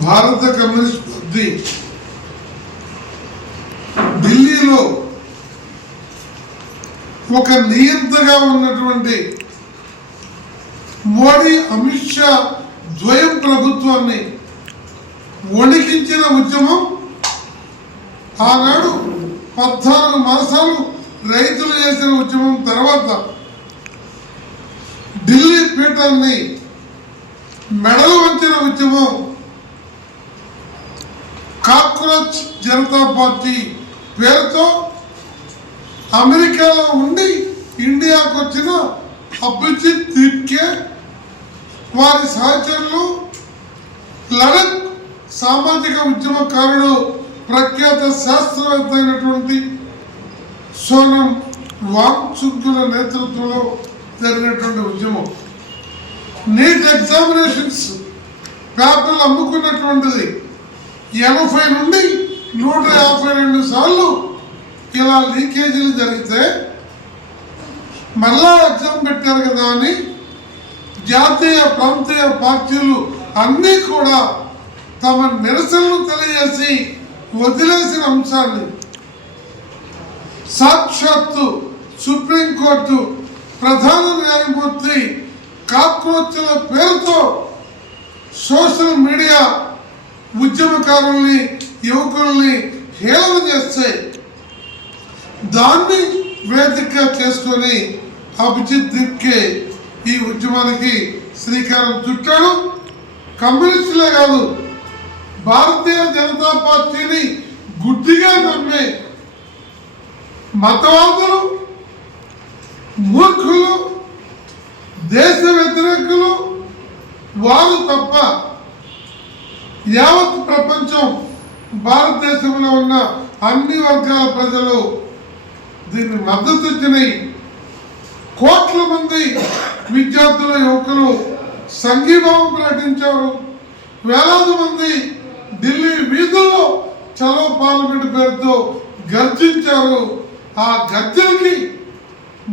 భారత communist party ఢిల్లీలో ఒక నియంతగా ఉన్నటువంటి మోడీ అమిత్ షా ద్వయం ప్రభుత్వాన్ని వణికించిన ఉద్యమం ఆనాడు 14 మాసాలు రైతులు చేసిన ఉద్యమం తర్వాత ఢిల్లీ పీఠాన్ని మెడలు వంచిన ఉద్యమం కాక్రోచ్ జనతా పార్టీ పేరుతో అమెరికాలో ఉండి ఇండియాకు వచ్చిన అభిజిత్ దీప్కే వారి సహచరులు లడక్ సామాజిక ఉద్యమకారుడు ప్రఖ్యాత శాస్త్రవేత్త అయినటువంటి సోనం వాంగ్చుక్కుల నేతృత్వంలో జరిగినటువంటి ఉద్యమం. నీట్ ఎగ్జామినేషన్స్ పేపర్లు అమ్ముకున్నటువంటిది 80 నుండి 152 సార్లు ఇలా లీకేజీలు జరిగితే మళ్ళా ఎగ్జామ్ పెట్టారు కదా అని జాతీయ ప్రాంతీయ పార్టీలు అన్నీ కూడా తమ నిరసనలు తెలియజేసి వదిలేసిన అంశాన్ని సాక్షాత్తు సుప్రీంకోర్టు ప్రధాన న్యాయమూర్తి కాక్రోచ్ల పేరుతో సోషల్ మీడియా ఉద్యమకారుల్ని యువకుల్ని హేళన చేస్తే దాన్ని వేదికగా చేసుకొని అభిజిత్ దీప్కే ఈ ఉద్యమానికి శ్రీకారం చుట్టాడు. కమ్యూనిస్టులే కాదు, భారతీయ జనతా పార్టీని గుడ్డిగా నమ్మే మతవాదులు, మూర్ఖులు, దేశ వ్యతిరేకులు వారు తప్ప యావత్ ప్రపంచం, భారతదేశంలో ఉన్న అన్ని వర్గాల ప్రజలు దీన్ని మద్దతు ఇచ్చినాయి. కోట్ల మంది విద్యార్థుల యువకులు సంఘీభావం ప్రకటించారు. వేలాది మంది ఢిల్లీ వీధుల్లో చలో పార్లమెంట్ పేరుతో గర్జించారు. ఆ గర్జనకి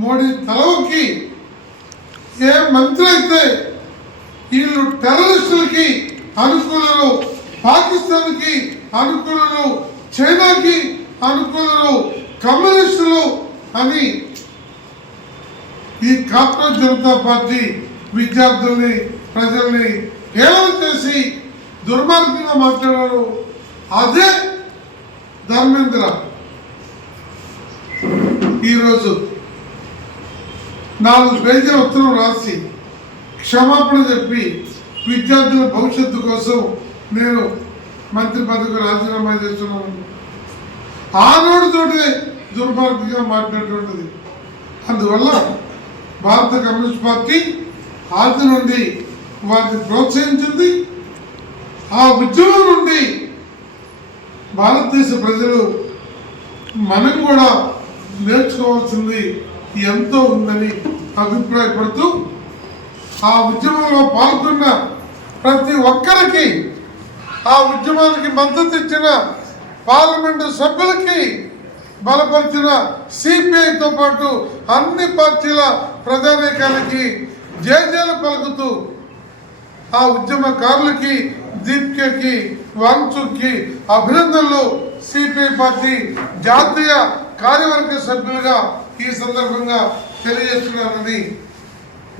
మోడీ తలవకి ఏ మంత్రి అయితే వీళ్ళు టెర్రరిస్టులకి అనుకూలరు, పాకిస్తాన్కి అనుకూలరు, చైనాకి అనుకూలరు, కమ్యూనిస్టులు అని ఈ కాక్రోచ్ జనతా పార్టీ విద్యార్థుల్ని ప్రజల్ని హేళన చేసి దుర్మార్గంగా మాట్లాడారు. అదే ధర్మేంద్ర ఈరోజు 4 పేజీల ఉత్తరం రాసి క్షమాపణ చెప్పి విద్యార్థుల భవిష్యత్తు కోసం నేను మంత్రి పదవికి రాజీనామా చేస్తున్నాను ఆనాడుతోటే దుర్మార్గంగా మాట్లాడేటువంటిది. అందువల్ల భారత కమ్యూనిస్ట్ పార్టీ ఆది నుండి వారిని ప్రోత్సహించింది. ఆ ఉద్యమం నుండి భారతదేశ ప్రజలు మనం కూడా నేర్చుకోవాల్సింది ఎంతో ఉందని అభిప్రాయపడుతూ ఆ ఉద్యమంలో పాల్గొన్న ప్రతి ఒక్కరికి, ఆ ఉద్యమానికి మద్దతు ఇచ్చిన పార్లమెంటు సభ్యులకి, బలపరిచిన సిపిఐతో పాటు అన్ని పార్టీల ప్రధానికానికి జయజయలు పలుకుతూ ఆ ఉద్యమకారులకి, దీప్కేకి, వాంగ్చుక్కి అభినందనలు సిపిఐ పార్టీ జాతీయ కార్యవర్గ సభ్యులుగా ఈ సందర్భంగా తెలియజేస్తున్నానని